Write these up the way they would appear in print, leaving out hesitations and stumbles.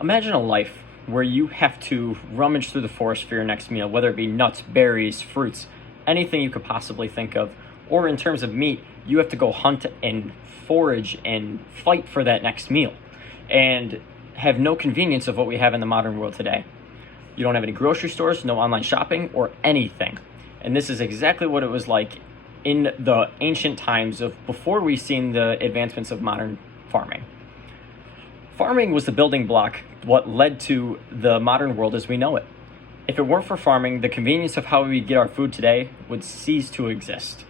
Imagine a life where you have to rummage through the forest for your next meal, whether it be nuts, berries, fruits, anything you could possibly think of. Or in terms of meat, you have to go hunt and forage and fight for that next meal and have no convenience of what we have in the modern world today. You don't have any grocery stores, no online shopping, or anything. And this is exactly what it was like in the ancient times of before we seen the advancements of modern farming. Farming was the building block, what led to the modern world as we know it. If it weren't for farming, the convenience of how we get our food today would cease to exist.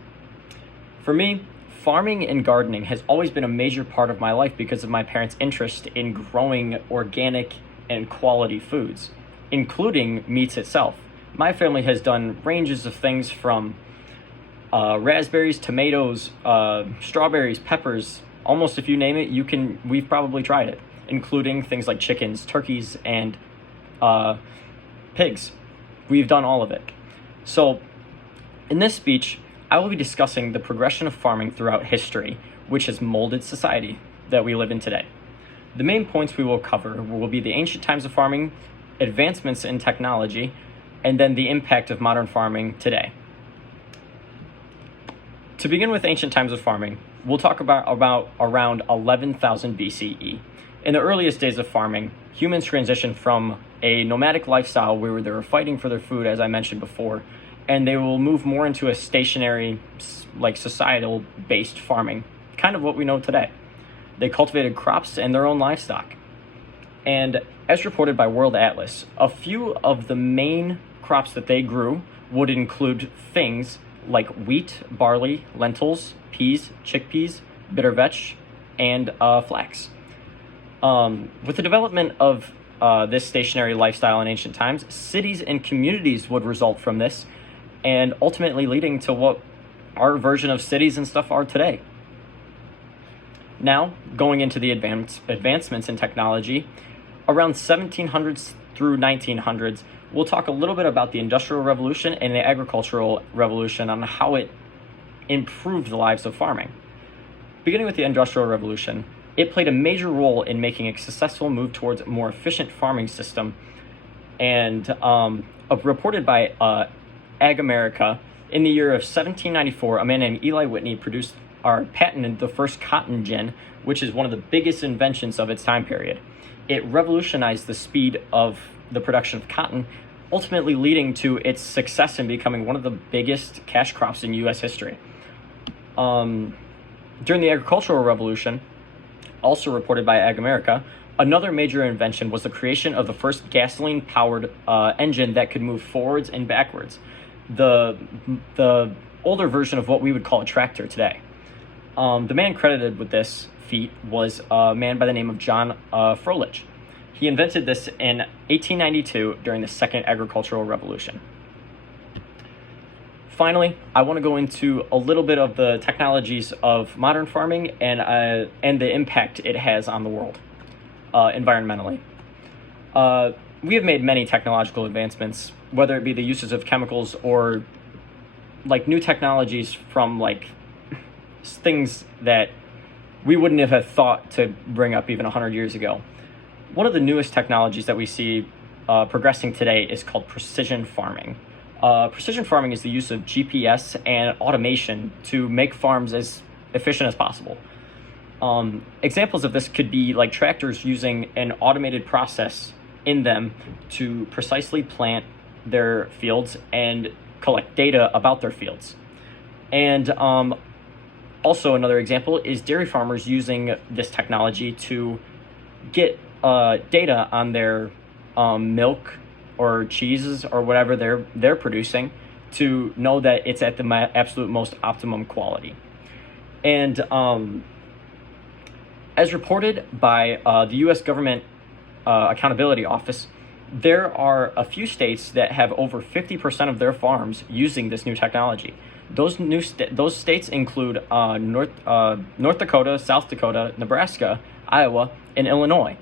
For me, farming and gardening has always been a major part of my life because of my parents' interest in growing organic and quality foods, including meats itself. My family has done ranges of things from raspberries, tomatoes, strawberries, peppers, almost if you name it, we've probably tried it, including things like chickens, turkeys, and pigs. We've done all of it. So, in this speech, I will be discussing the progression of farming throughout history, which has molded society that we live in today. The main points we will cover will be the ancient times of farming, advancements in technology, and then the impact of modern farming today. To begin with ancient times of farming, we'll talk about around 11,000 BCE. In the earliest days of farming, humans transitioned from a nomadic lifestyle where they were fighting for their food, as I mentioned before, and they will move more into a stationary, like societal-based farming, kind of what we know today. They cultivated crops and their own livestock. And as reported by World Atlas, a few of the main crops that they grew would include things like wheat, barley, lentils, peas, chickpeas, bitter vetch, and flax. With the development of this stationary lifestyle in ancient times, cities and communities would result from this, and ultimately leading to what our version of cities and stuff are today. Now, going into the advancements in technology, around 1700s through 1900s, we'll talk a little bit about the Industrial Revolution and the Agricultural Revolution on how it improved the lives of farming. Beginning with the Industrial Revolution, it played a major role in making a successful move towards a more efficient farming system, and reported by Ag America, in the year of 1794, a man named Eli Whitney patented the first cotton gin, which is one of the biggest inventions of its time period. It revolutionized the speed of the production of cotton, ultimately leading to its success in becoming one of the biggest cash crops in U.S. history. During the Agricultural Revolution, also reported by Ag America, another major invention was the creation of the first gasoline-powered engine that could move forwards and backwards. The older version of what we would call a tractor today. The man credited with this feat was a man by the name of John Froelich. He invented this in 1892 during the Second Agricultural Revolution. Finally, I want to go into a little bit of the technologies of modern farming and the impact it has on the world environmentally. We have made many technological advancements, whether it be the uses of chemicals or like new technologies from like things that we wouldn't have thought to bring up even 100 years ago. One of the newest technologies that we see progressing today is called precision farming. Precision farming is the use of GPS and automation to make farms as efficient as possible. Examples of this could be like tractors using an automated process in them to precisely plant their fields and collect data about their fields. And also another example is dairy farmers using this technology to get data on their milk or cheeses or whatever they're producing to know that it's at the absolute most optimum quality. And as reported by the U.S. Government Accountability Office, there are a few states that have over 50% of their farms using this new technology. Those states include North Dakota, South Dakota, Nebraska, Iowa, and Illinois.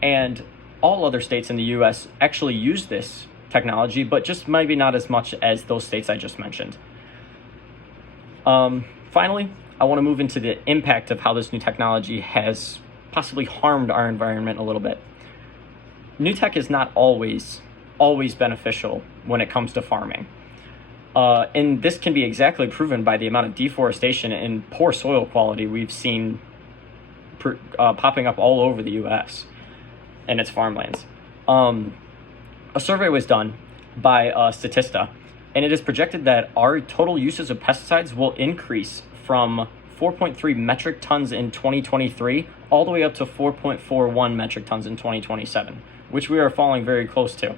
And all other states in the U.S. actually use this technology, but just maybe not as much as those states I just mentioned. Finally, I want to move into the impact of how this new technology has possibly harmed our environment a little bit. new tech is not always beneficial when it comes to farming. And this can be exactly proven by the amount of deforestation and poor soil quality we've seen popping up all over the U.S. and its farmlands. A survey was done by Statista, and it is projected that our total uses of pesticides will increase from 4.3 metric tons in 2023 all the way up to 4.41 metric tons in 2027, which we are falling very close to.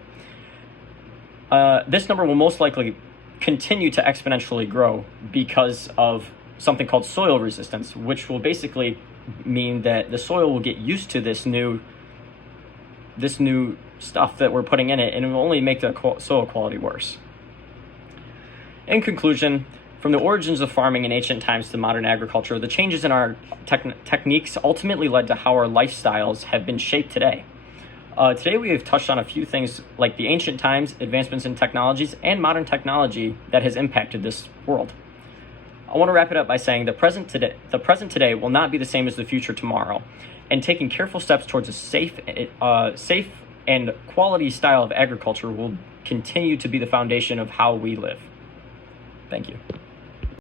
This number will most likely continue to exponentially grow because of something called soil resistance, which will basically mean that the soil will get used to this new stuff that we're putting in it, and it will only make the soil quality worse. In conclusion, from the origins of farming in ancient times to modern agriculture, the changes in our techniques ultimately led to how our lifestyles have been shaped today. Today we have touched on a few things like the ancient times, advancements in technologies, and modern technology that has impacted this world. I want to wrap it up by saying the present today will not be the same as the future tomorrow, and taking careful steps towards a safe and quality style of agriculture will continue to be the foundation of how we live. Thank you.